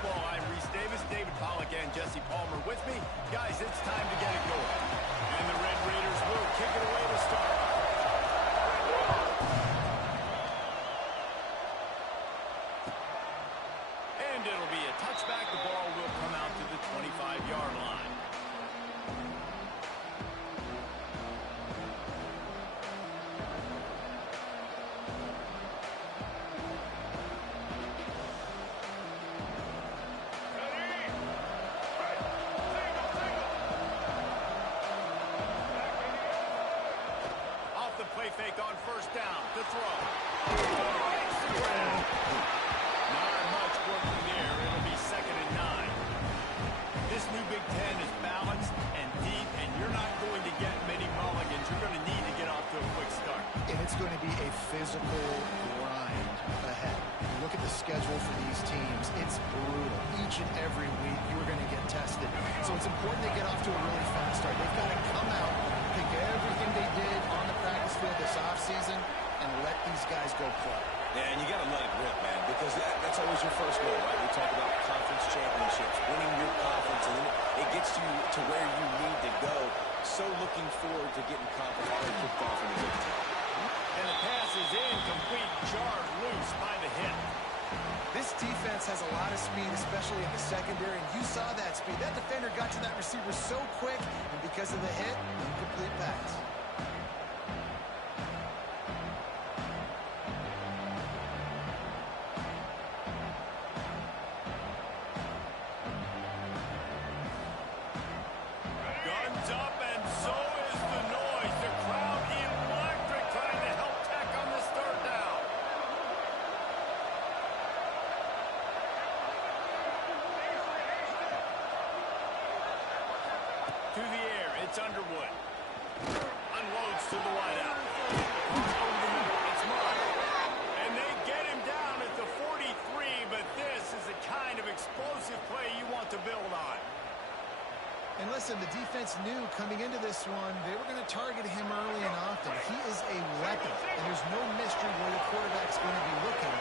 football. I'm Reese Davis, David Pollack, and Jesse Palmer with me. Guys, it's time to get it going. And the Red Raiders will kick it away to start. And it'll be a touchback. The ball will come out to the 25-yard line. Play fake on first down. The throw. Not much working there. It'll be 2nd and 9. This new Big Ten is balanced and deep, and you're not going to get many mulligans. You're going to need to get off to a quick start. And it's going to be a physical grind ahead. Look at the schedule for these teams. It's brutal. Each and every week, you're going to get tested. So it's important they get off to a really fast start. They've got to come out, pick everything they did on the practice field this offseason, and let these guys go play. Yeah, and you got to let it rip, man, because that's always your first goal, right? We talk about conference championships, winning your conference, and then it gets you to where you need to go. So looking forward to getting conference play kicked off in the Big Ten. And the pass is incomplete, jarred loose by the hip. This defense has a lot of speed, especially in the secondary, and you saw that speed. That defender got to that receiver so quick, and because of the hit, incomplete pass. Guns up, and so is the noise. The crowd electric, trying to help Tech on this third down. To the air, it's Underwood. Unloads to the wideout. Over the middle, it's Mark. And they get him down at the 43, but this is the kind of explosive play you want to build on. And listen, the defense knew coming into this one, they were going to target him early and often. He is a weapon, and there's no mystery where the quarterback's going to be looking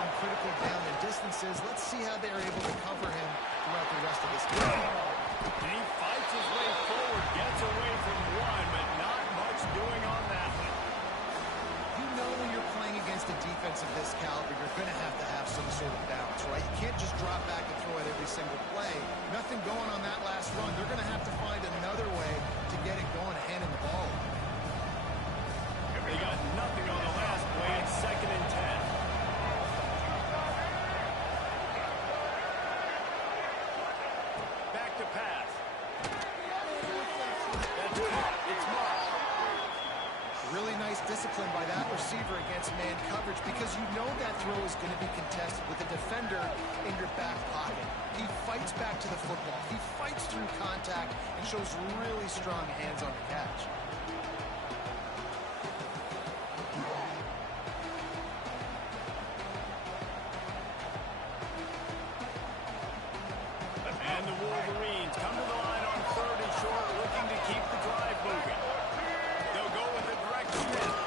on critical down and distances. Let's see how they're able to cover him throughout the rest of this game. And he fights his way forward, gets away from one, but not much doing on that one. You know when you're playing against a defense of this caliber, you're going to have some sort of balance, right? You can't just drop back and throw it every single play. Nothing going on that last run. They're going to have to find another way to get it going and handing the ball. They got nothing on the last play. It's 2nd and 10. Back to pass. That's it. It's Mark. Really nice discipline by that receiver against man coverage because you know that throw is going to be contested with a defender in your back pocket. He fights back to the football. He fights through contact and shows really strong hands on the catch. And the Wolverines come to the line on 3rd and short, looking to keep the drive moving. They'll go with a direct snap.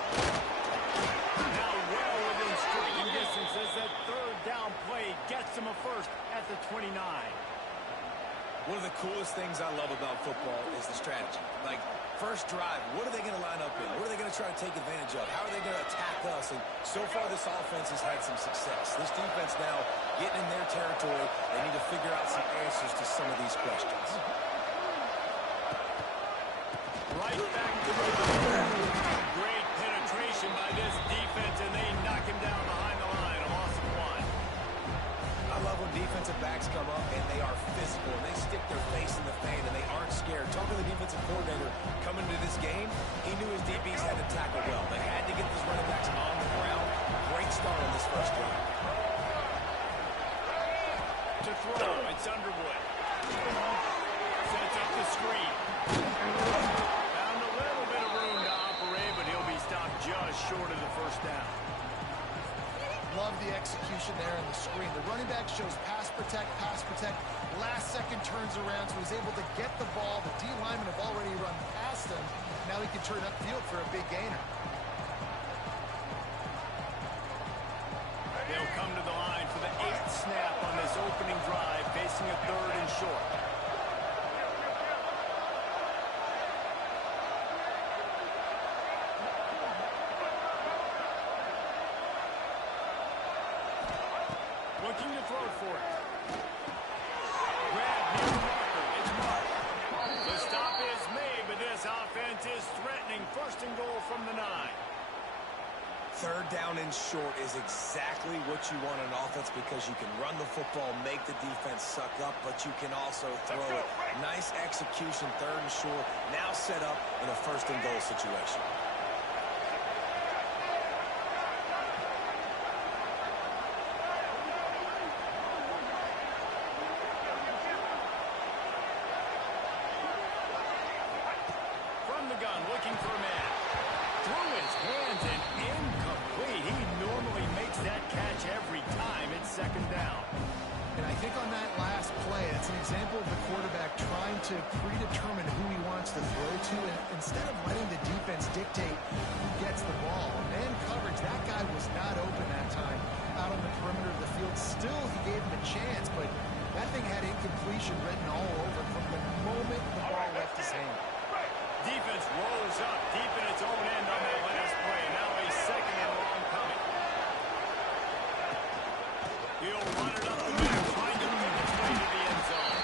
Now well within striking distance as that 3rd down play gets them a first at the 29. One of the coolest things I love about football is the strategy. Like, first drive, what are they going to line up in? What are they going to try to take advantage of? How are they going to attack us? And so far, this offense has had some success. This defense now getting in their territory. They need to figure out some answers to some of these questions. Right back to the great penetration by this defense, and they knock him down behind the line. A loss of 1. I love when defensive backs come up and they are physical and they stick their face in the fan and they aren't scared. Talking to the defensive coordinator coming to this game, he knew his DBs had to tackle well. They had to get these running backs on the ground. Great start on this first drive. To throw, it's Underwood. Sets up the screen. Found a little bit of room to operate, but he'll be stopped just short of the first down. Love the execution there in the screen. The running back shows pass protect, pass protect. Last second turns around, so he's able to get the ball. The D linemen have already run past him. Now he can turn upfield for a big gainer. They'll come to the line for the 8th snap on this this opening drive, facing a 3rd and short. Looking to throw for it. Grab near the marker. It's marked. The stop is made, but this offense is threatening 1st and goal from the 9. 3rd down and short is exactly what you want in offense because you can run the football, make the defense suck up, but you can also throw it. Nice execution, 3rd and short, now set up in a 1st and goal situation. From the gun, looking for a man. Through his hands and incomplete. He normally makes that catch every time. It's 2nd down. And I think on that last play, it's an example of the quarterback trying to predetermine who he wants to throw to, and instead of letting the defense dictate who gets the ball. Man coverage, that guy was not open that time out on the perimeter of the field. Still, he gave him a chance, but that thing had incompletion written all over it from the moment the ball left his hand. Defense rolls up deep in its own end on that last play. Now a 2nd and long coming. He'll run it up the middle, trying to make its way to the end zone.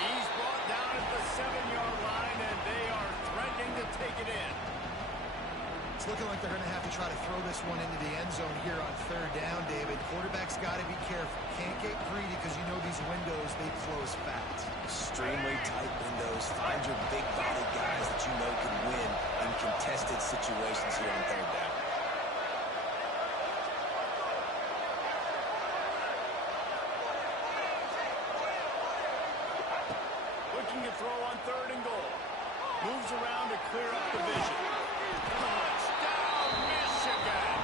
He's brought down at the 7-yard line, and they are threatening to take it in. It's looking like they're going to have to try to throw this one into the end zone here on 3rd down, David. Quarterback's got to be careful. Can't get greedy because you know these windows, they close fast. Extremely tight windows. Find your big body guys that you know can win in contested situations here on 3rd down. Looking to throw on 3rd and goal. Moves around to clear up the vision. Touchdown, Michigan!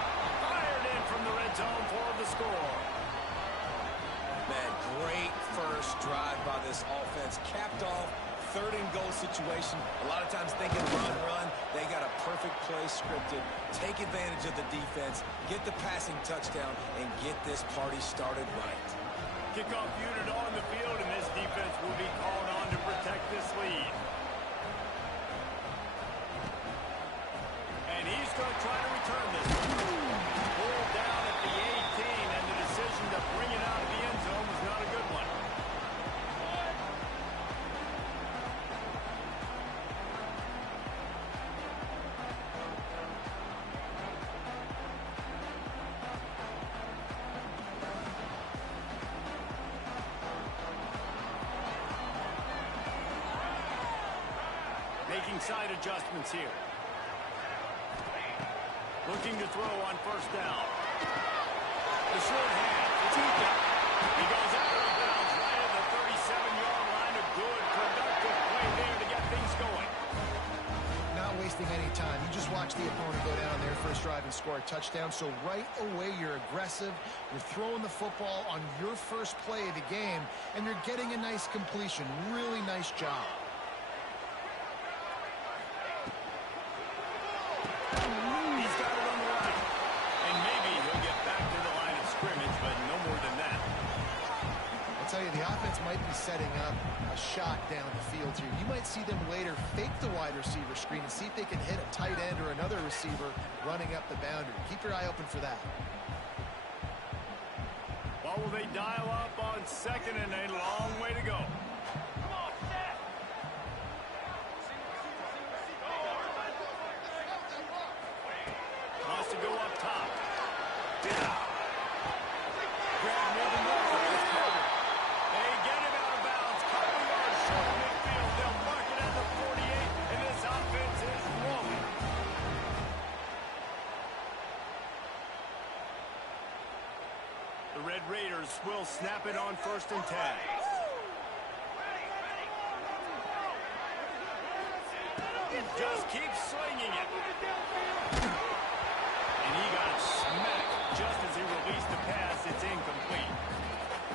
Fired in from the red zone for the score. Man, great first drive by this offense. Capped off 3rd and goal situation. A lot of times thinking run. They got a perfect play scripted. Take advantage of the defense, get the passing touchdown, and get this party started right. Kickoff unit on the field, and this defense will be called on to protect this lead. And he's going to try to return this one. Pulled down at the 18, and the decision to bring it out of the end zone was not a good one. Making side adjustments here. Looking to throw on 1st down. The short hand. It's Ika. He goes out of bounds right at the 37-yard line. A good, productive play there to get things going. Not wasting any time. You just watch the opponent go down on their first drive and score a touchdown. So right away, you're aggressive. You're throwing the football on your first play of the game, and you're getting a nice completion. Really nice job. He's got it on the line. And maybe he'll get back to the line of scrimmage, but no more than that. I'll tell you, the offense might be setting up a shot down the field here. You might see them later fake the wide receiver screen and see if they can hit a tight end or another receiver running up the boundary. Keep your eye open for that. What will they dial up on 2nd and a long way to go? Wants to go up top. Grab near the marker. It's covered. They get him out of bounds. Couple yards short of midfield. They'll mark it at the 48, and this offense is rolling. The Red Raiders will snap it on 1st and 10. Just keep slinging it. And he got smacked just as he released the pass. It's incomplete.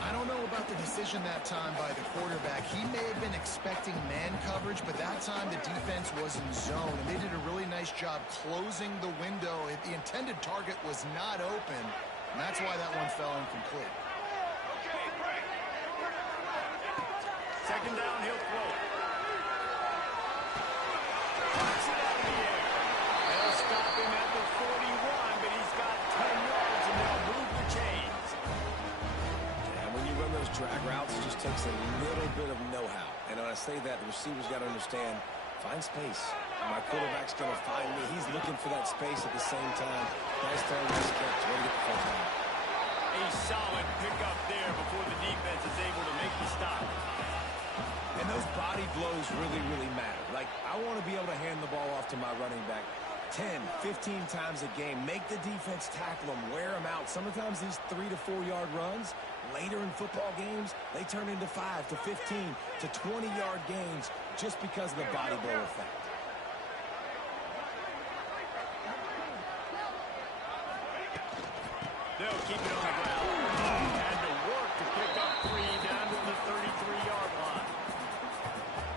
I don't know about the decision that time by the quarterback. He may have been expecting man coverage, but that time the defense was in zone, and they did a really nice job closing the window. The intended target was not open, and that's why that one fell incomplete. Second down, he'll throw it. Puts it out of the air. They'll stop him at the 41, but he's got 10 yards, and they'll move the chains. And when you run those drag routes, it just takes a little bit of know-how. And when I say that, the receiver's got to understand, find space. My quarterback's going to find me. He's looking for that space at the same time. Nice throw, nice catch. Way to get the first down. A solid pickup there before the defense is able to make the stop. And those body blows really, really matter. Like, I want to be able to hand the ball off to my running back 10, 15 times a game. Make the defense tackle them, wear them out. Sometimes these 3 to 4 yard runs, later in football games, they turn into 5 to 15 to 20 yard gains just because of the body blow effect. They'll keep it on the ground. Had to work to pick up 3 down to the 33-yard line.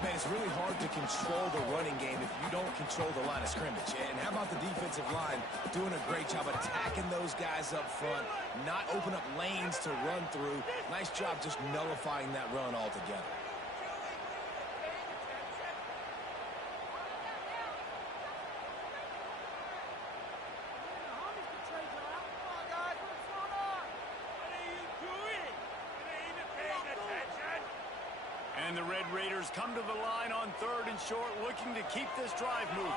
Man, it's really hard to control the running game if you don't control the line of scrimmage. And how about the defensive line doing a great job attacking those guys up front, not open up lanes to run through. Nice job just nullifying that run altogether. And the Red Raiders come to the line on 3rd and short, looking to keep this drive moving.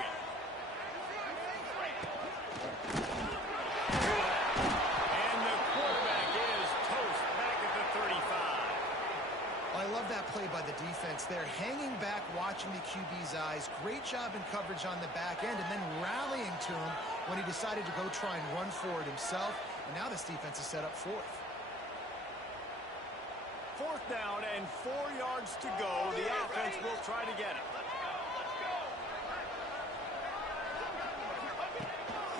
And the quarterback is toast back at the 35. I love that play by the defense there. Hanging back, watching the QB's eyes. Great job in coverage on the back end, and then rallying to him when he decided to go try and run for it himself. And now this defense is set up 4th. 4th down and 4 yards to go. The offense will try to get it.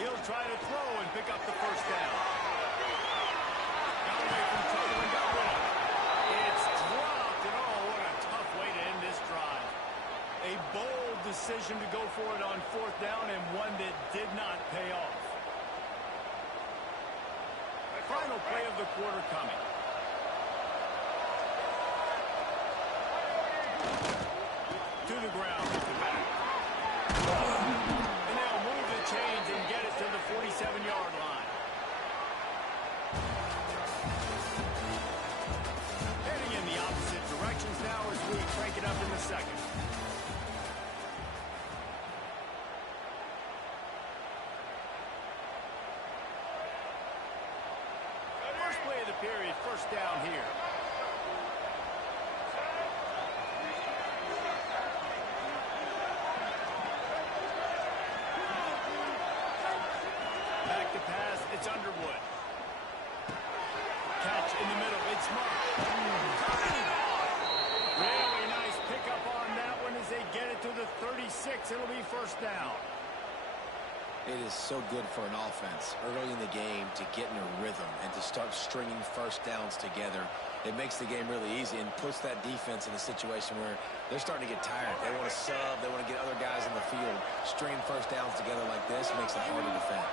He'll try to throw and pick up the first down. Got away from trouble and got rid of it. It's dropped, and oh, what a tough way to end this drive. A bold decision to go for it on 4th down, and one that did not pay off. Final play of the quarter coming. To the ground with the back. And they'll move the chains and get it to the 47-yard line. Heading in the opposite directions now as we crank it up in the second. First play of the period, first down here. It's Underwood. Catch in the middle. It's marked. Really nice pickup on that one as they get it to the 36. It'll be first down. It is so good for an offense early in the game to get in a rhythm and to start stringing first downs together. It makes the game really easy and puts that defense in a situation where they're starting to get tired. They want to sub. They want to get other guys in the field. Stringing first downs together like this makes it hard to defend.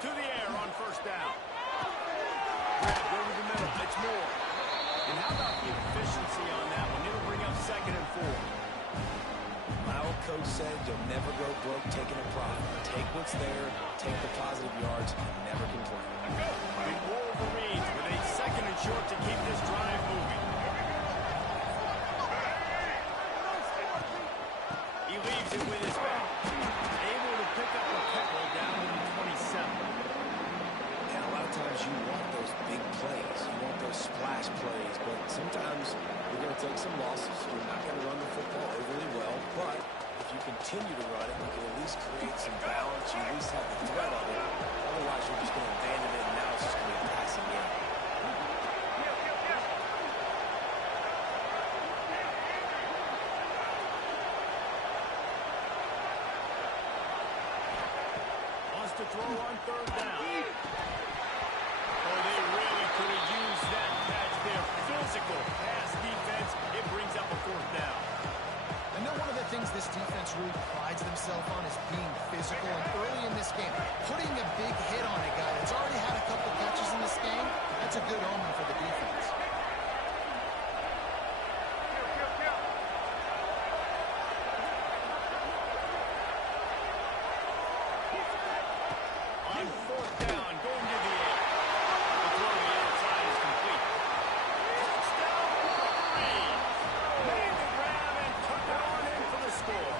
To the air on first down. Grab over the middle. It's Moore. And how about the efficiency on that one? It'll bring up 2nd and 4. My old coach said you'll never go broke taking a profit. Take what's there, take the positive yards, and never complain. The Wolverines with a 2nd and short to keep this drive moving. He leaves it with his back. Able to pick up a couple down to the 27. And a lot of times you want those big plays. You want those splash plays. But sometimes you're going to take some losses. You're not going to run the football overly well. But if you continue to run it, you can at least create some balance. You at least have the threat of it. Otherwise, you're just going to abandon it, and now it's just going to be a passing game. To throw on 3rd down. Oh, they really could have used that catch there. Physical pass defense. It brings up a 4th down. I know one of the things this defense really prides themselves on is being physical. And early in this game, putting a big hit on a guy that's already had a couple catches in a good omen for the defense. On fourth down, going to the air. The throw to the outside is complete. Touchdown, Wolverines! Made the grab and took it on in for the score.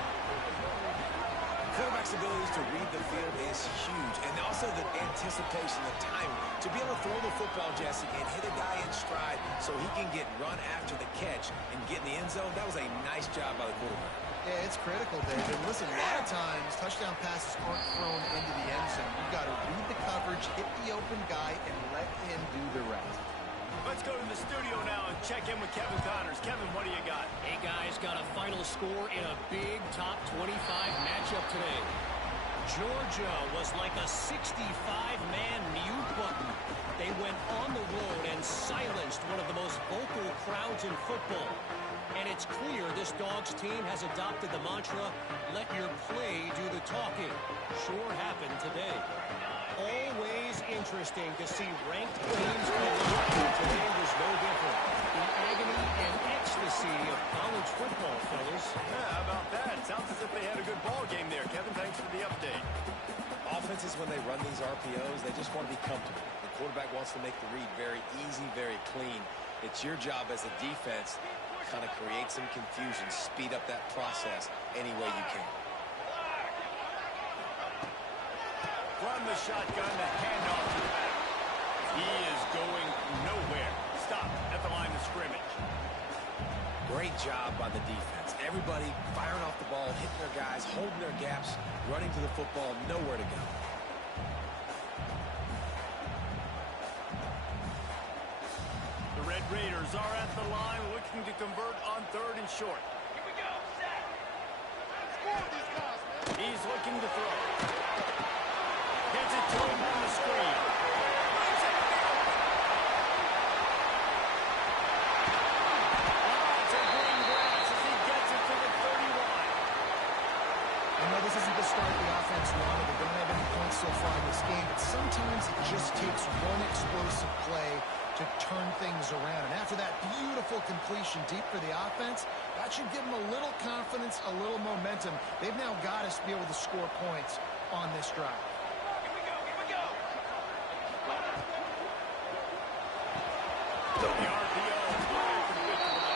Quarterback's abilities to read the field is huge, and also the anticipation, the timing. To be able to throw the football, Jesse, and hit a guy in stride so he can get run after the catch and get in the end zone, that was a nice job by the quarterback. Yeah, it's critical, David. Listen, a lot of times touchdown passes aren't thrown into the end zone. You've got to read the coverage, hit the open guy, and let him do the rest. Let's go to the studio now and check in with Kevin Connors. Kevin, what do you got? Hey, guys, got a final score in a big top 25 matchup today. Georgia was like a 65-man mute button. They went on the road and silenced one of the most vocal crowds in football. And it's clear this Dogs team has adopted the mantra, let your play do the talking. Sure happened today. Always interesting to see ranked teams go on. Today was no different. The agony and ecstasy of college football, fellas. Yeah, how about that? Sounds as if they had a good ball game there. Kevin, thanks for the update. Offenses, when they run these RPOs, they just want to be comfortable. The quarterback wants to make the read very easy, very clean. It's your job as a defense to kind of create some confusion, speed up that process any way you can. From the shotgun, the handoff to the back. He is going nowhere. Stop at the line of scrimmage. Great job by the defense. Everybody firing off the ball, hitting their guys, holding their gaps, running to the football, nowhere to go. The Red Raiders are at the line looking to convert on 3rd and short. Here we go, set. He's looking to throw. Gets it to him on the screen. Brings it down. Lots of green grass as he gets it to the 31. I know this isn't the start the offense wanted. They don't have any points so far in this game, but sometimes it just takes one explosive play to turn things around. And after that beautiful completion deep for the offense, that should give them a little confidence, a little momentum. They've now got to be able to score points on this drive. The RPO very predictable.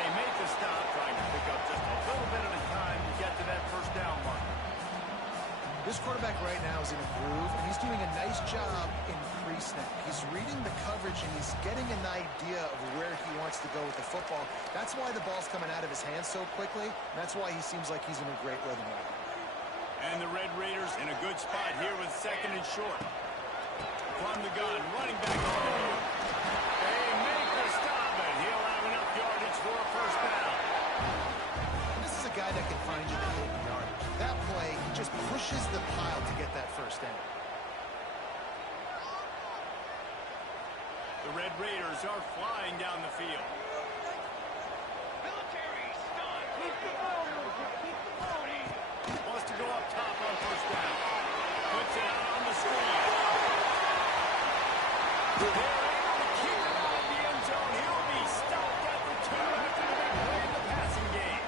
They make the stop, trying to pick up just a little bit at a time to get to that first down mark. This quarterback right now is in a groove, and he's doing a nice job in pre-snap. He's reading the coverage, and he's getting an idea of where he wants to go with the football. That's why the ball's coming out of his hands so quickly. And that's why he seems like he's in a great rhythm right now. And the Red Raiders in a good spot here with 2nd and short. From the gun, running back on the move. They make the stop, and he'll have enough yardage for a first down. This is a guy that can find you the 8-yard. That play, he just pushes the pile to get that first down. The Red Raiders are flying down the field. Wants to go up top on first down. Puts it out on the screen. They're able to keep him out of the end zone. He'll be stopped at the 2 after the big play in the passing game.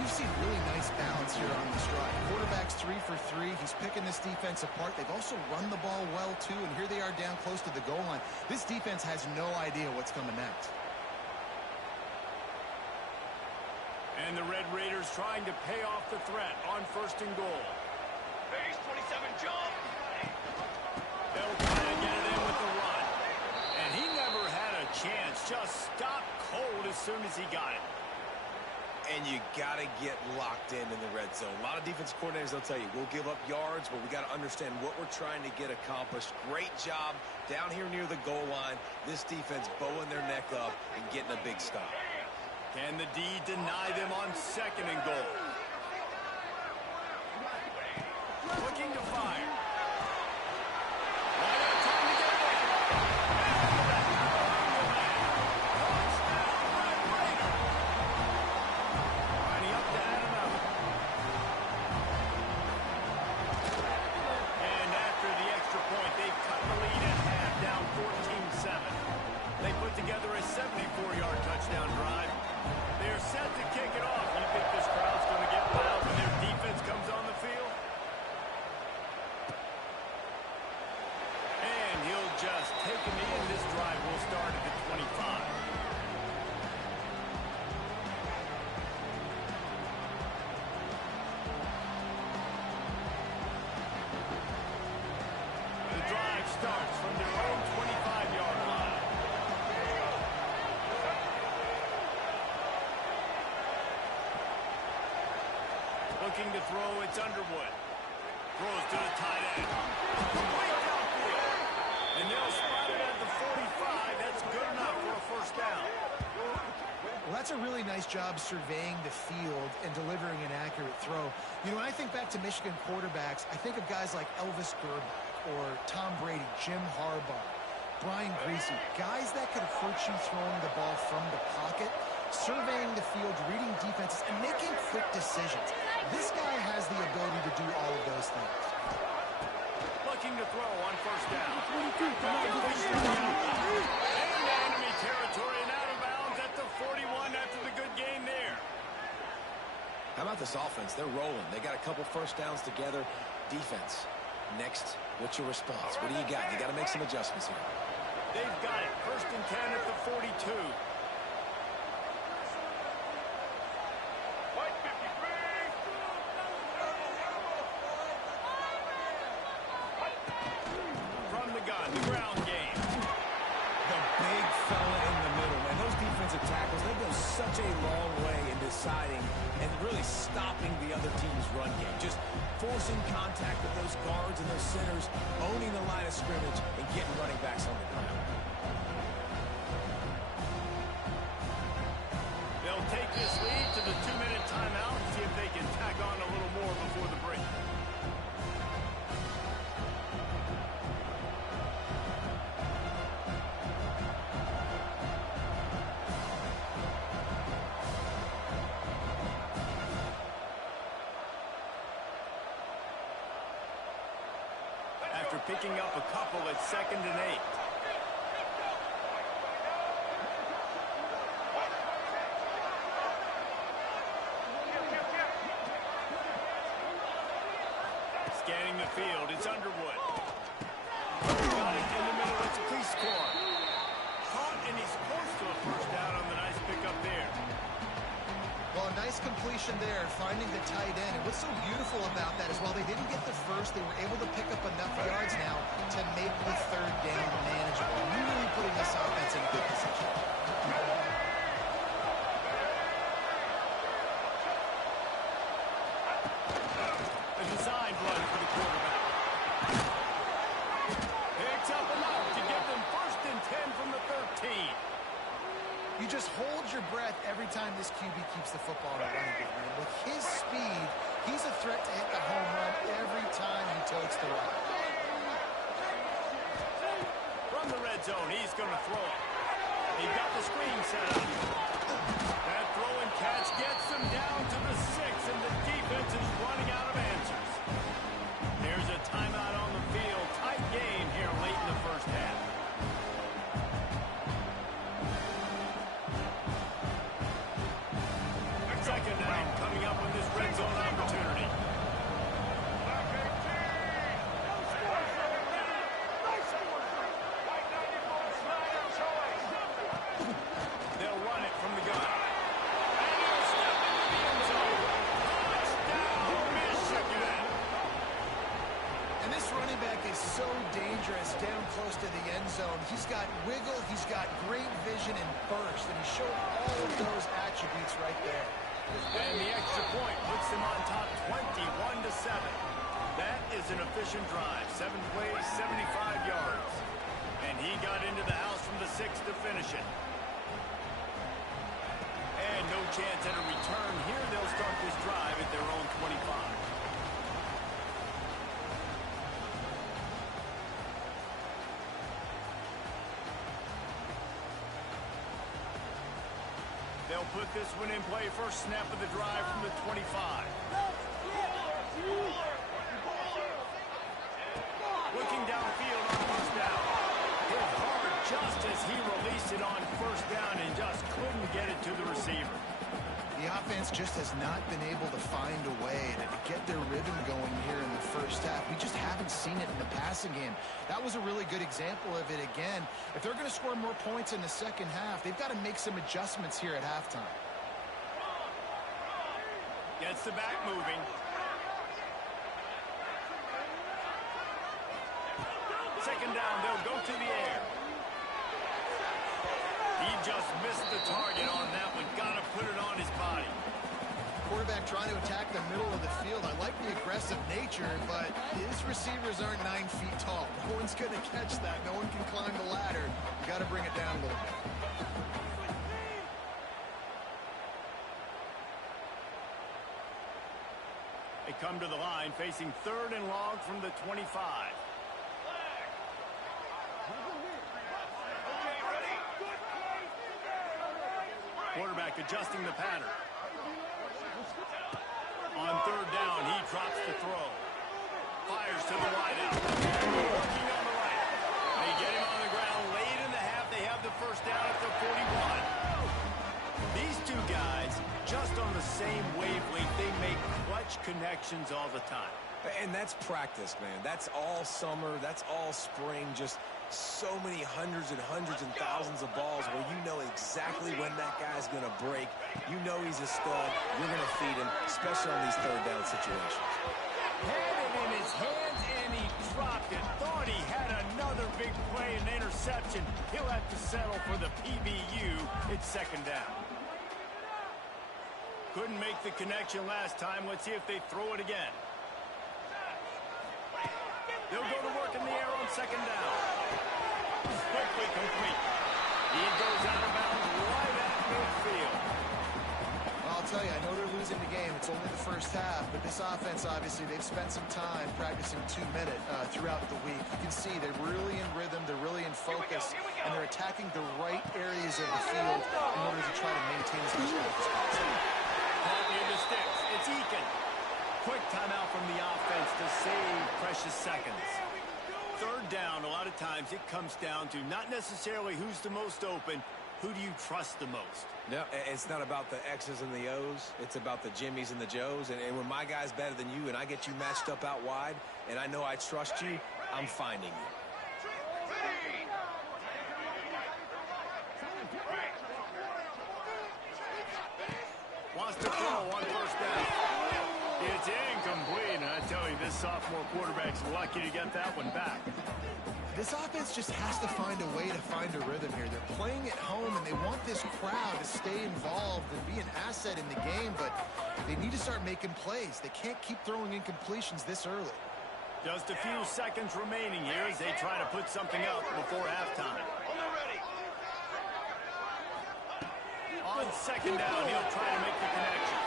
We've seen really nice balance here on this drive. Quarterback's 3 for 3. He's picking this defense apart. They've also run the ball well, too, and here they are down close to the goal line. This defense has no idea what's coming next. And the Red Raiders trying to pay off the threat on 1st and goal. Base 27 jump. They'll try to get it in with the run. And he never had a chance. Just stopped cold as soon as he got it. And you got to get locked in the red zone. A lot of defense coordinators, they'll tell you, we'll give up yards, but we got to understand what we're trying to get accomplished. Great job down here near the goal line. This defense bowing their neck up and getting a big stop. Can the D deny them on 2nd and goal? Looking to fire. Right on time to get away. Lining up to add another. And after the extra point, they've cut the lead at half, down 14. start at the 25. The drive starts from their own 25-yard line. Looking to throw, it's Underwood. Throws to the tight end. Way downfield. And they'll spot it at the 45. That's good enough for a first down. Well, that's a really nice job surveying the field and delivering an accurate throw. You know, when I think back to Michigan quarterbacks, I think of guys like Elvis Grbac or Tom Brady, Jim Harbaugh, Brian Griese, guys that could hurt you throwing the ball from the pocket, surveying the field, reading defenses, and making quick decisions. This guy has the ability to do all of those things. Looking to throw on first down. And enemy territory and out of bounds at the 41 after the good game there. How about this offense? They're rolling. They got a couple first downs together. Defense. Next, what's your response? What do you got? You got to make some adjustments here. They've got it. First and 10 at the 42. From the gun, the ground game. The big fella in the middle, man. Those defensive tackles, they go such a long way in deciding and really stopping the other team's run game. Just forcing contact with those guards and those centers, owning the line of scrimmage, and getting running backs on the ground. They'll take this lead to the 2-minute timeout and see if they can tack on a little more before the break. After picking up a couple at 2nd and 8. Scanning the field, it's Underwood. Got it in the middle, it's a cleat score. Caught, and he's close to a first down on the nice pickup there. Well, a nice completion there, finding the tight end. And what's so beautiful about that is while they didn't get the first, they were able to pick up enough yards now to make the third down manageable. Really putting this offense in a good position. A design run for the quarterback. Picks up enough to get them 1st and 10 from the 13. You just hold your breath every time this QB keeps the football in a running game. And with his speed, he's a threat to hit the home run every time he totes the rock. From the red zone, he's going to throw it. He got the screen set up. That throw and catch gets them down to the 6, and the defense is running out of answers. There's a timeout on the field. Tight game here late in the first half. Second down coming up with this red zone opportunity. They'll run it from the gun. And he'll step into the end zone. Touchdown, Michigan. And this running back is so dangerous down close to the end zone. He's got wiggle, he's got great vision and burst, and he showed all of those attributes right there. And the extra point puts them on top 21-7. That is an efficient drive. 7 plays, 75 yards. And he got into the house from the 6 to finish it. And no chance at a return here. They'll start this drive at their own 25. They'll put this one in play. First snap of the drive from the 25. Looking downfield on first down. Hit hard just as he released it on first down and just couldn't get it to the receiver. The offense just has not been able to find a way to get their rhythm going here in the first first half. We just haven't seen it in the passing game. That was a really good example of it again. If they're going to score more points in the second half, they've got to make some adjustments here at halftime. Gets the back moving. Second down, they'll go to the air. He just missed the target on that one. Got to put it on his body. Quarterback trying to attack the middle of the field. I like the aggressive nature, but his receivers aren't 9 feet tall. No one's going to catch that. No one can climb the ladder. You got to bring it down a little bit. They come to the line facing 3rd and long from the 25. Quarterback adjusting the pattern. On 3rd down, he drops the throw. Fires to the wideout. Working on the right. They get him on the ground late in the half. They have the first down at the 41. These two guys, just on the same wavelength, they make clutch connections all the time. And that's practice, man. That's all summer. That's all spring. Just so many hundreds and thousands of balls where you know exactly when that guy's going to break. You know he's a stud. You're going to feed him, especially on these 3rd down situations. Had it in his hands, and he dropped it. Thought he had another big play and interception. He'll have to settle for the PBU. It's 2nd down. Couldn't make the connection last time. Let's see if they throw it again. They'll go to work in the air on 2nd down. Quickly complete. He goes out of bounds right at midfield. Well, I'll tell you, I know they're losing the game. It's only the first half, but this offense, obviously, they've spent some time practicing 2-minute throughout the week. You can see they're really in rhythm, they're really in focus, and they're attacking the right areas of the field in order to try to maintain as much growth as possible. Caught near the sticks. It's Eakin. Quick timeout from the offense to save precious seconds. 3rd down, a lot of times it comes down to not necessarily who's the most open, who do you trust the most? No, it's not about the X's and the O's. It's about the Jimmies and the Joes. And when my guy's better than you and I get you matched up out wide and I know I trust you, I'm finding you. Wants to throw on 1st down. It's incomplete, and I tell you, this sophomore quarterback's lucky to get that one back. This offense just has to find a way to find a rhythm here. They're playing at home, and they want this crowd to stay involved and be an asset in the game, but they need to start making plays. They can't keep throwing incompletions this early. Just a few seconds remaining here as they try to put something up before halftime. On 2nd down, he'll try to make the connection.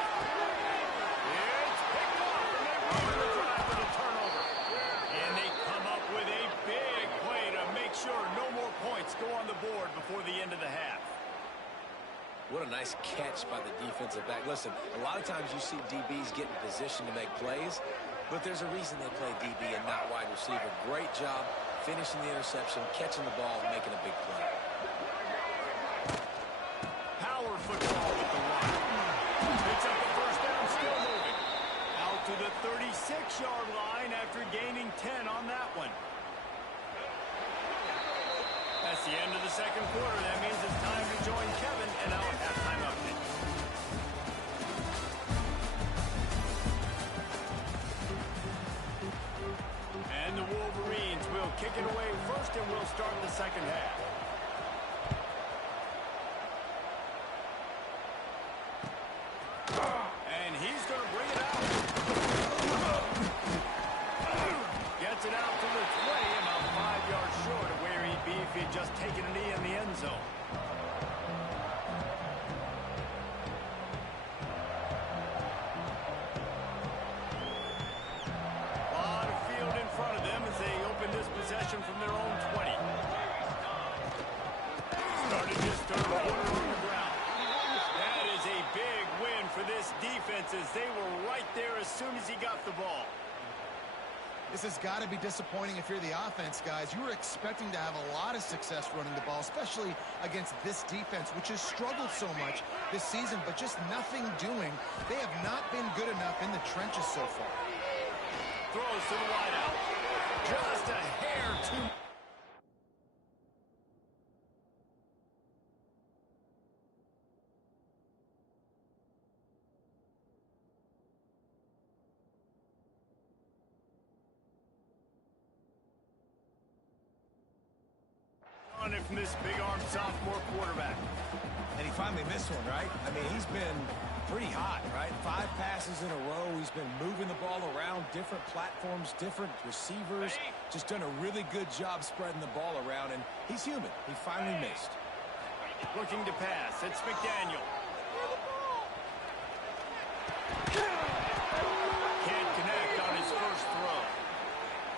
It's picked off, and they run the drive with a turnover. And they come up with a big play to make sure no more points go on the board before the end of the half. What a nice catch by the defensive back. Listen, a lot of times you see DBs get in position to make plays, but there's a reason they play DB and not wide receiver. Great job finishing the interception, catching the ball, and making a big play. Power football with the line. Picks up the 1st down, still moving. Out to the 36-yard line after gaining 10 on that one. That's the end of the 2nd quarter. That means it's time to join Kevin in our halftime update. And the Wolverines will kick it away first, and we'll start the 2nd half. And he's going to bring it out. Gets it out to the 20, about 5 yards short of where he'd be if he'd just taken a knee in the end zone. A lot of field in front of them as they open this possession from their own 20. Started his 3rd quarter on the ground. That is a big win for this defense as they were right there as soon as he got the ball. This has got to be disappointing if you're the offense, guys. You were expecting to have a lot of success running the ball, especially against this defense, which has struggled so much this season, but just nothing doing. They have not been good enough in the trenches so far. throws to the wideout. Just a hair too. On it from this big-armed sophomore quarterback. And he finally missed one, right? I mean, he's been pretty hot, right? 5 passes in a row. He's been moving the ball around, different platforms, different receivers. Just done a really good job spreading the ball around, and he's human. He finally missed. Looking to pass. It's McDaniel. Can't connect on his first throw.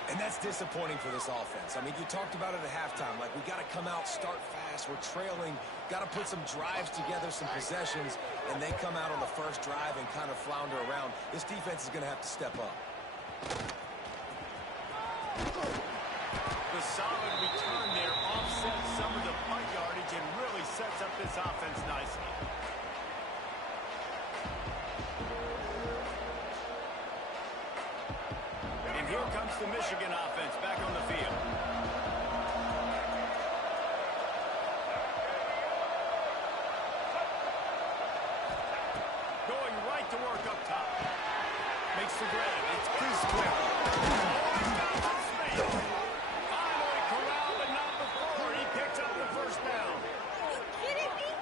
And that's disappointing for this offense. I mean, you talked about it at halftime. Like, we got to come out, start fast. We're trailing. Got to put some drives together, some possessions. And they come out on the first drive and kind of flounder around. This defense is going to have to step up. The solid return there offsets some of the punt yardage and really sets up this offense nicely. And here comes the Michigan offense back on the field. Going right to work up top. Makes the grab. It's pretty quick. Finally corralled, but not before. He picks up the first down.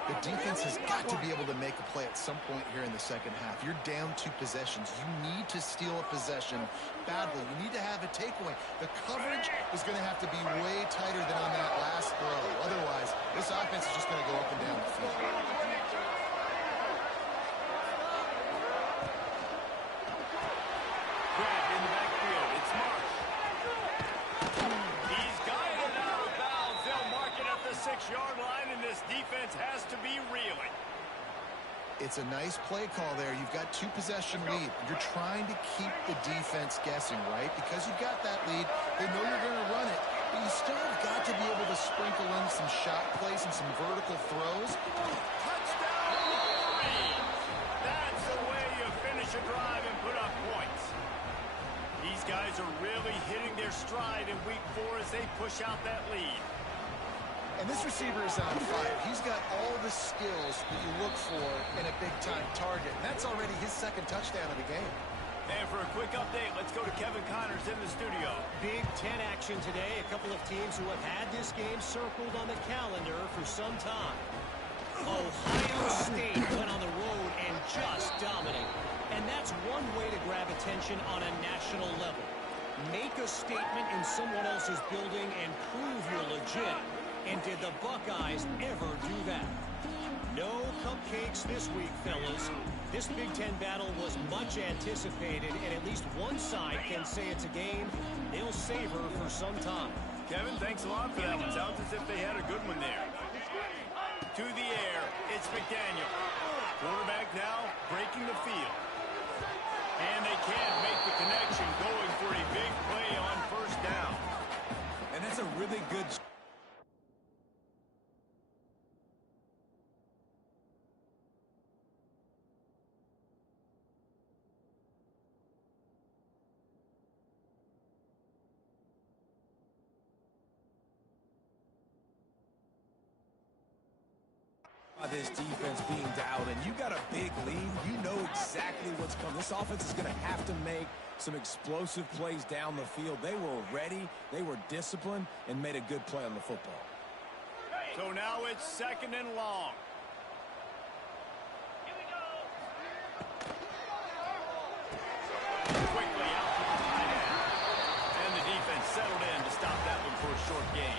The defense has got to be able to make a play at some point here in the second half. You're down 2 possessions. You need to steal a possession badly. You need to have a takeaway. The coverage is going to have to be way tighter than on that last throw. Otherwise, this offense is just going to go up and down the field. Grab in the backfield. It's Marsh. He's guided out of bounds. They'll mark it at the 6-yard line, and this defense has to be reeling. It's a nice play call there. You've got 2 possession lead. You're trying to keep the defense guessing, right? Because you've got that lead. They know you're going to run it, but you still have got to be able to sprinkle in some shot plays and some vertical throws. Touchdown, Wolverines! That's the way you finish a drive and put up points. These guys are really hitting their stride in week 4 as they push out that lead. And this receiver is on fire. He's got all the skills that you look for in a big-time target. And that's already his 2nd touchdown of the game. And for a quick update, let's go to Kevin Connors in the studio. Big Ten action today. A couple of teams who have had this game circled on the calendar for some time. Ohio State went on the road and just dominated. And that's one way to grab attention on a national level. Make a statement in someone else's building and prove you're legit. And did the Buckeyes ever do that? No cupcakes this week, fellas. This Big Ten battle was much anticipated, and at least one side can say it's a game they'll savor for some time. Kevin, thanks a lot for that one. Sounds as if they had a good one there. To the air, it's McDaniel. Quarterback now breaking the field. And they can't make the connection, going for a big play on first down. And that's a really good... this defense being dialed in. You got a big lead. You know exactly what's coming. This offense is going to have to make some explosive plays down the field. They were ready. They were disciplined and made a good play on the football. So now it's 2nd and long. Quickly out to the tight end. And the defense settled in to stop that one for a short gain.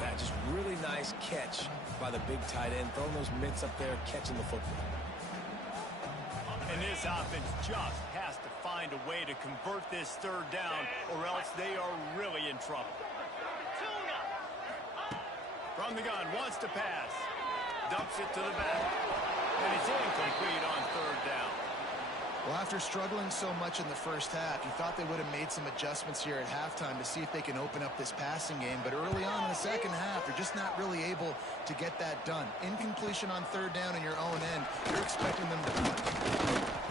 That just really nice catch by the big tight end, throwing those mitts up there, catching the football. And this offense just has to find a way to convert this 3rd down, or else they are really in trouble. From the gun, wants to pass. Dumps it to the back. And it's incomplete on 3rd down. Well, after struggling so much in the first half, you thought they would have made some adjustments here at halftime to see if they can open up this passing game. But early on in the second half, they're just not really able to get that done. Incompletion on 3rd down in your own end, you're expecting them to punt.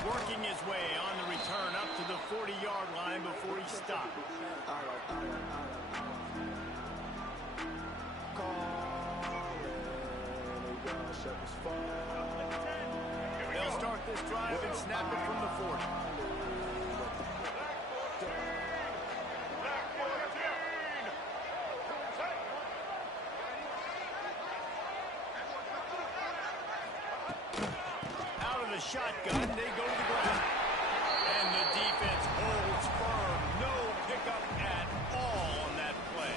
Working his way on the return up to the 40-yard line before he stopped. They'll start this drive and snap it from the 40. Out of the shotgun, they go to the ground. And the defense holds firm. No pickup at all on that play.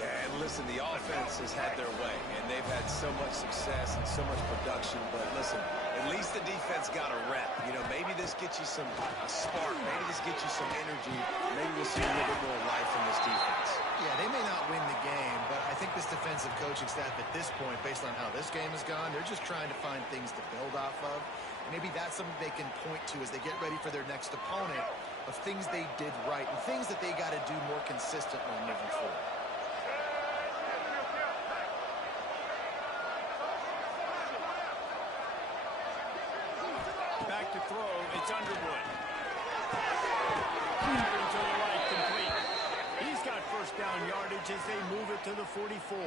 Yeah, and listen, the offense has had their way, and they've had so much success and so much production. But listen, at least the defense got a rep. You know, maybe this gets you a spark. Maybe this gets you some energy. Maybe we'll see a little bit more life from this defense. Yeah, they may not win the game, but I think this defensive coaching staff at this point, based on how this game has gone, they're just trying to find things to build off of. And maybe that's something they can point to as they get ready for their next opponent, of things they did right and things that they got to do more consistently moving forward. Back to throw, it's Underwood. Pattern to the right, complete. He's got first down yardage as they move it to the 44.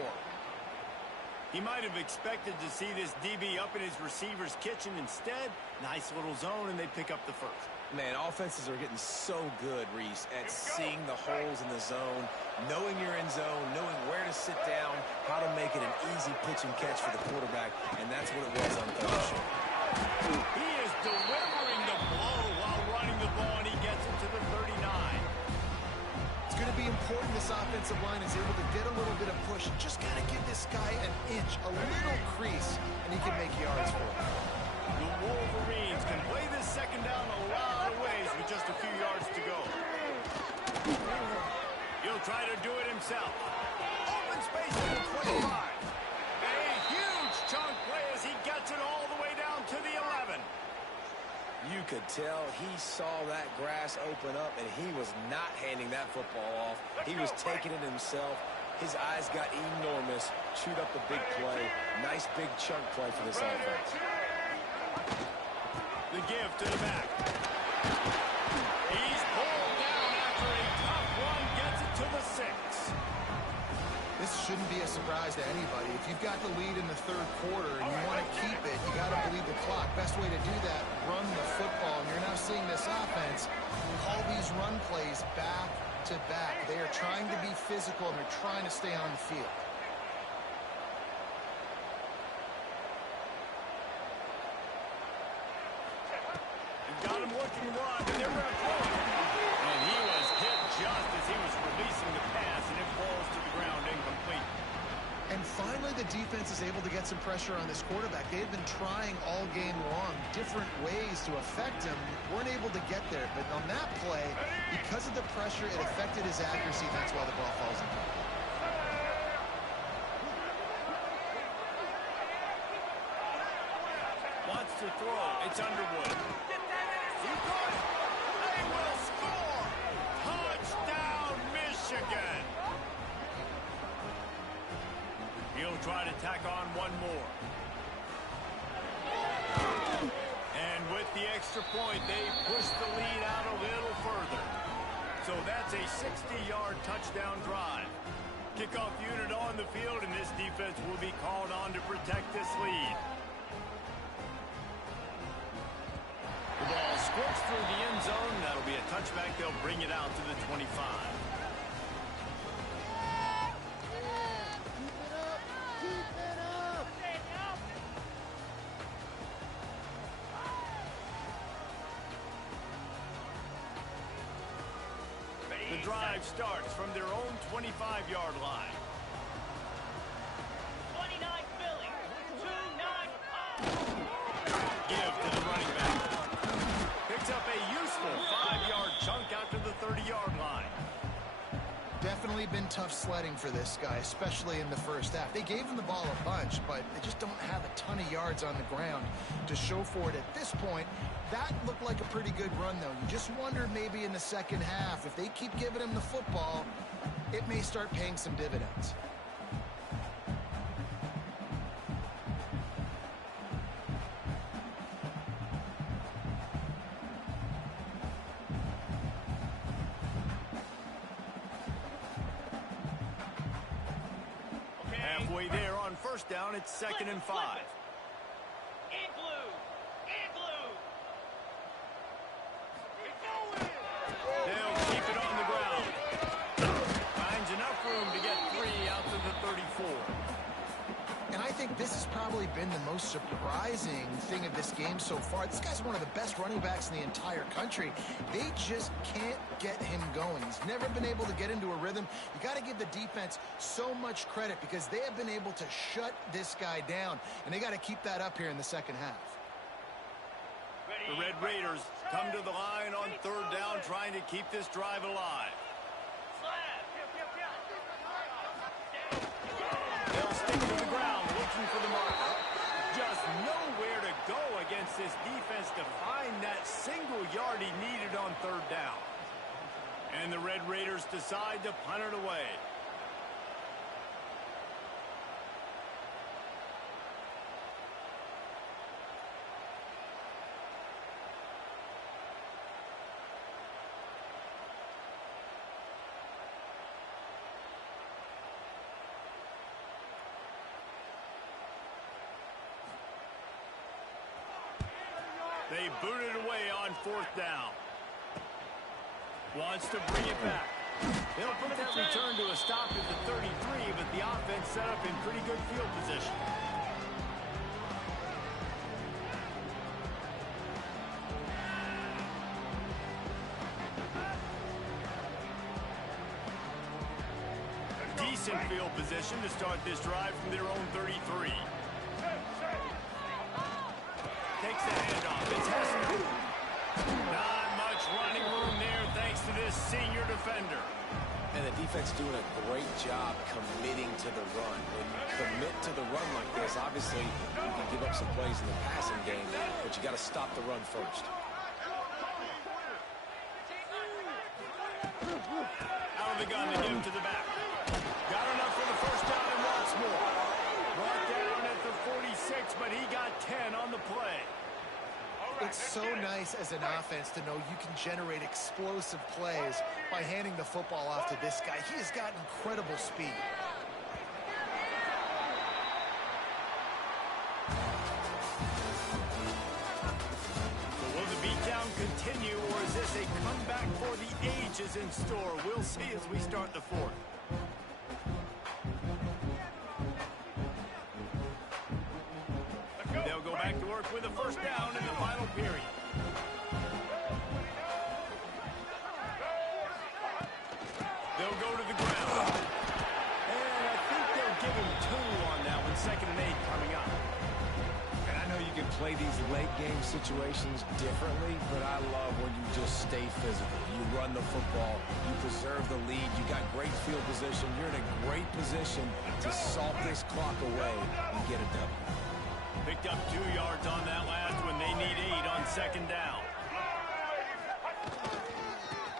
He might have expected to see this DB up in his receiver's kitchen. Instead, nice little zone, and they pick up the first. Man, offenses are getting so good, Reese, at seeing the holes in the zone, knowing you're in zone, knowing where to sit down, how to make it an easy pitch and catch for the quarterback, and that's what it was on third short. He is delivering the blow while running the ball, and he gets it to the 39. It's going to be important this offensive line is able to get a little bit of push. Just got to give this guy an inch, a little crease, and he can make yards for it. The Wolverines can play this second down a lot of ways with just a few yards to go. He'll try to do it himself. Open space to the 25. A huge chunk play as he gets it all the way down to the 11. You could tell he saw that grass open up, and he was not handing that football off. He was taking it himself. His eyes got enormous, chewed up the big play. Nice big chunk play for this offense. The give to the back. He's pulled down after a tough run, gets it to the 6. This shouldn't be a surprise to anybody. If you've got the lead in the third quarter and you want to keep it, you got to bleed the clock. Best way to do that, run the football. And you're now seeing this offense call these run plays back to back. They are trying to be physical, and they're trying to stay on the field. Got him looking run, and they're going to throw it. And he was hit just as he was releasing the pass, and it falls to the ground incomplete. And finally, the defense is able to get some pressure on this quarterback. They've been trying all game long different ways to affect him. Weren't able to get there. But on that play, because of the pressure, it affected his accuracy. That's why the ball falls in. Wants to throw. It's Underwood. He got it. They will score. Touchdown, Michigan. He'll try to tack on one more. And with the extra point, they push the lead out a little further. So that's a 60-yard touchdown drive. Kickoff unit on the field, and this defense will be called on to protect this lead. The ball squirts through the end zone. That'll be a touchback. They'll bring it out to the 25. The drive starts from their own 25-yard line. 29 Philly, 2-9. Give to the running back. Picks up a useful 5-yard chunk out to the 30-yard line. Definitely been tough sledding for this guy, especially in the first half. They gave him the ball a bunch, but they just don't have a ton of yards on the ground to show for it at this point. That looked like a pretty good run, though. You just wondered maybe in the second half, if they keep giving him the football, it may start paying some dividends. halfway there on first down. It's 2nd and 5. Igloo! Igloo! They'll keep it on the ground. Finds enough room to get 3 out to the 34. And I think this has probably been the most surprising thing of this game so far. This guy's one of the best running backs in the entire country. They just can't get him going. He's never been able to get into a rhythm. You got to give the defense so much credit because they have been able to shut this guy down, and they got to keep that up here in the second half. The Red Raiders come to the line on 3rd down, trying to keep this drive alive. They'll stick to the ground, looking for the marker. Just nowhere to go against this defense to find that single yard he needed on 3rd down. And the Red Raiders decide to punt it away. They boot it away on 4th down. Wants to bring it back. They'll put that return to a stop at the 33, but the offense set up in pretty good field position. Decent field position to start this drive from their own 33. Takes the handoff. It's Hester. Not much running room there thanks to this senior defender. And the defense doing a great job committing to the run. When you commit to the run like this, obviously you can give up some plays in the passing game, but you got to stop the run first. Out of the gun to give to the back. Got enough for the first down and wants more. Brought down at the 46, but he got 10 on the play. It's so nice as an offense to know you can generate explosive plays by handing the football off to this guy. He has got incredible speed. So will the beatdown continue, or is this a comeback for the ages in store? We'll see as we start the 4th. They'll go back to work with a first down in the final period. They'll go to the ground. And I think they'll give him 2 on that one. 2nd and 8 coming up. And I know you can play these late game situations differently, but I love when you just stay physical. You run the football, you preserve the lead, you got great field position, you're in a great position to salt this clock away and get a W. Picked up 2 yards on that last one. They need 8 on 2nd down.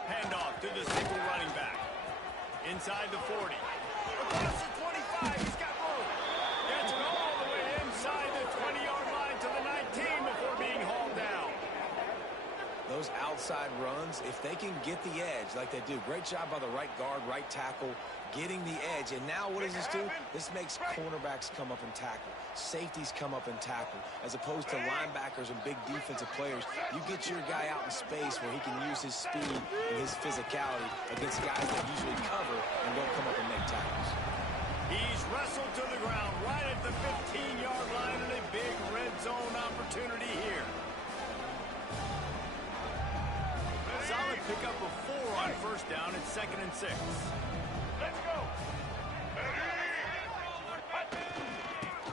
Handoff to the single running back. Inside the 40. Across the 25. He's got room. Gets it all the way inside the 20-yard line to the 19 before being hauled down. Those outside runs, if they can get the edge like they do, great job by the right guard, right tackle, getting the edge. And now what does this do? This makes cornerbacks come up and tackle. Safeties come up and tackle. As opposed to linebackers and big defensive players, you get your guy out in space where he can use his speed and his physicality against guys that usually cover and don't come up and make tackles. He's wrestled to the ground right at the 15-yard line and a big red zone opportunity here. Solid pickup of 4 on first down at 2nd and 6. Let's go!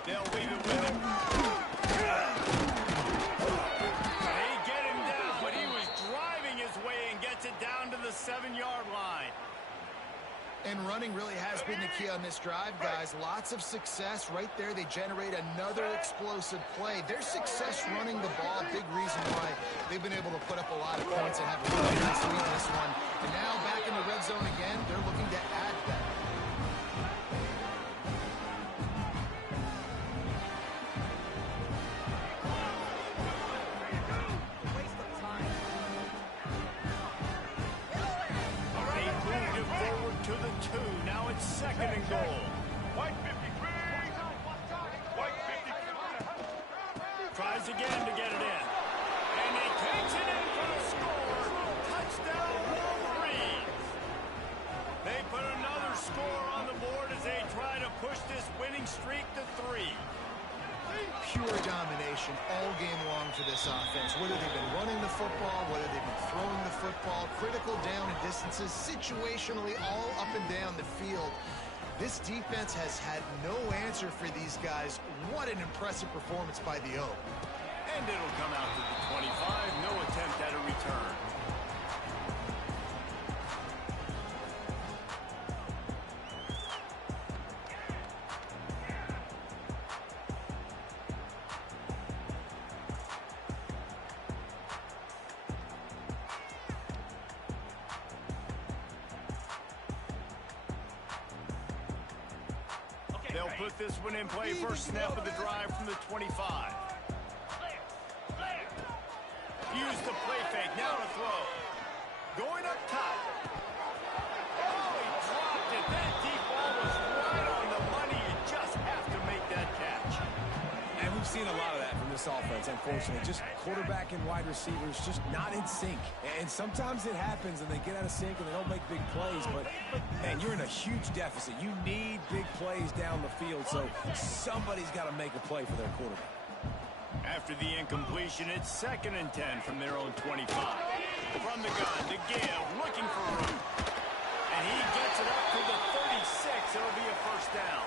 They'll leave it with him. They get him down, but he was driving his way and gets it down to the 7-yard line. And running really has been the key on this drive, guys. Lots of success right there. They generate another explosive play. Their success running the ball, big reason why they've been able to put up a lot of points and have a really nice lead in this one. And now back in the red zone again, they're looking to add that. They moved it forward to the 2. Now it's 2nd and goal. White 53! tries again to get it in. And he takes it in for the score. Touchdown, Wolverines. They put another score on the board as they try to push this winning streak to 3. Pure domination all game long for this offense. Whether they've been running the football, whether they've been throwing the football, critical down and distances, situationally all up and down the field. This defense has had no answer for these guys. What an impressive performance by the O. And it'll come out to the 25. No attempt at a return. They'll put this one in play. First snap of the drive from the 25. Use the play fake. Now to throw. Going up top. Oh, he dropped it. That deep ball was right on the money. You just have to make that catch. And we've seen a lot of that from this offense, unfortunately. Just quarterback and wide receivers just not in sync. And sometimes it happens and they get out of sync and they don't make big plays. But man, you're in a huge deficit. You need big plays down the field. So somebody's got to make a play for their quarterback. After the incompletion, it's 2nd and 10 from their own 25. From the gun to give, looking for room. And he gets it up to the 36. It'll be a first down.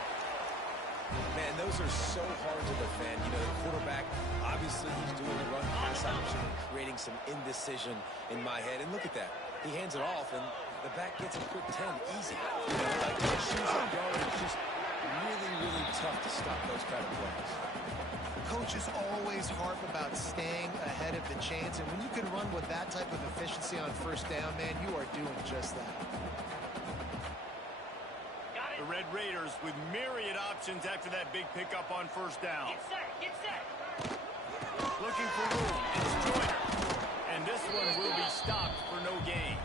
Man, those are so hard to defend. You know, the quarterback, obviously he's doing the run-pass option, creating some indecision in my head. And look at that. He hands it off, and the back gets a quick 10. Easy. You know, like the shoes are going. It's just really, really tough to stop those kind of plays. Coaches always harp about staying ahead of the chains, and when you can run with that type of efficiency on first down, man, you are doing just that. The Red Raiders with myriad options after that big pickup on first down. Get set, get set. Looking for room. It's Joyner. And this one will be stopped for no gain.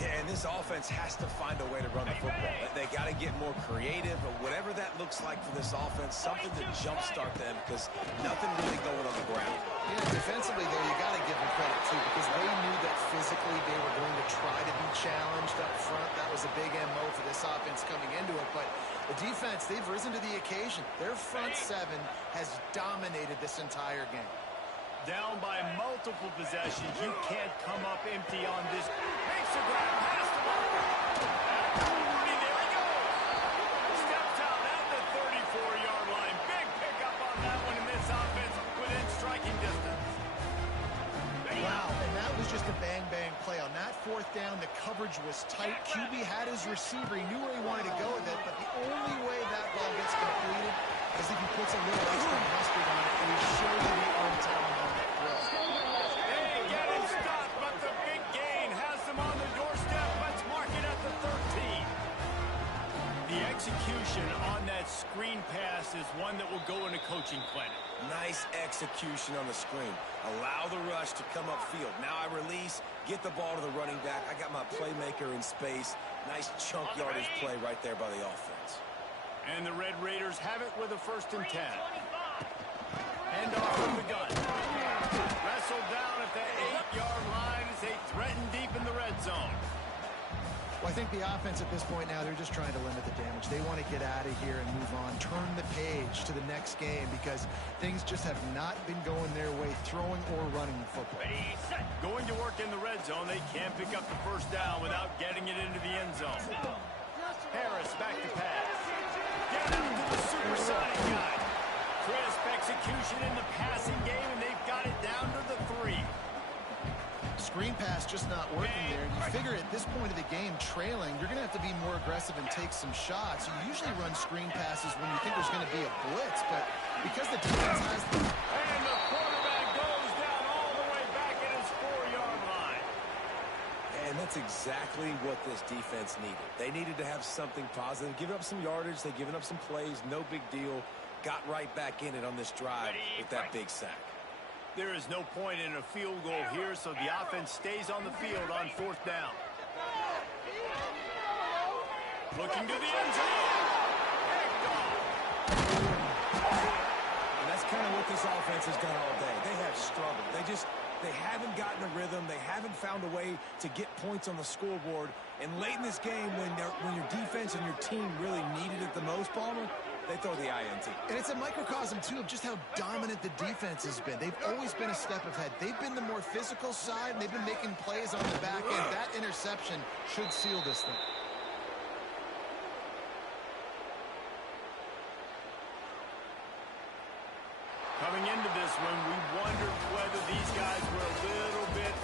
Yeah, and this offense has to find a way to run the football. They got to get more creative, but whatever that looks like for this offense, something to jumpstart them because nothing really going on the ground. Yeah, defensively, though, you got to give them credit, too, because they knew that physically they were going to try to be challenged up front. That was a big MO for this offense coming into it, but the defense, they've risen to the occasion. Their front seven has dominated this entire game. Down by multiple possessions. You can't come up empty on this. Makes the grab. Pass the marker. There he goes. Steps out at the 34-yard line. Big pickup on that one in this offense within striking distance. Wow, and that was just a bang-bang play. On that 4th down, the coverage was tight. QB had his receiver. He knew where he wanted to go with it, but the only way that ball gets completed is if he puts a little extra mustard on it, and he shows you the arm talent on that throw. They get him stopped, but the big gain has them on the doorstep. Let's mark it at the 13. The execution on that screen pass is one that will go in a coaching clinic. Nice execution on the screen. Allow the rush to come upfield. Now I release, get the ball to the running back. I got my playmaker in space. Nice chunk yardage play right there by the offense. And the Red Raiders have it with a 1st and 10. Hand off from the gun. Wrestled down at the 8-yard line as they threaten deep in the red zone. Well, I think the offense at this point now, they're just trying to limit the damage. They want to get out of here and move on, turn the page to the next game because things just have not been going their way, throwing or running the football. Ready, set. Going to work in the red zone, they can't pick up the first down without getting it into the end zone. Harris back to pass. Get out to the supersonic guy. Crisp execution in the passing game, and they've got it down to the 3. Screen pass just not working there. You figure at this point of the game, trailing, you're going to have to be more aggressive and take some shots. You usually run screen passes when you think there's going to be a blitz, but because the defense has the... And the quarterback goes down all the way back at his 4-yard line. And that's exactly what this defense needed. They needed to have something positive. Giving up some yardage, they've given up some plays, no big deal. Got right back in it on this drive with that big sack. There is no point in a field goal here, so the offense stays on the field on 4th down. Looking to the end zone. And that's kind of what this offense has done all day. They have struggled. They haven't gotten a rhythm. They haven't found a way to get points on the scoreboard. And late in this game, when your defense and your team really needed it the most, Palmer, they throw the INT. And it's a microcosm, too, of just how dominant the defense has been. They've always been a step ahead. They've been the more physical side, and they've been making plays on the back end. That interception should seal this thing. Coming into this one, we wondered whether these guys were a little bit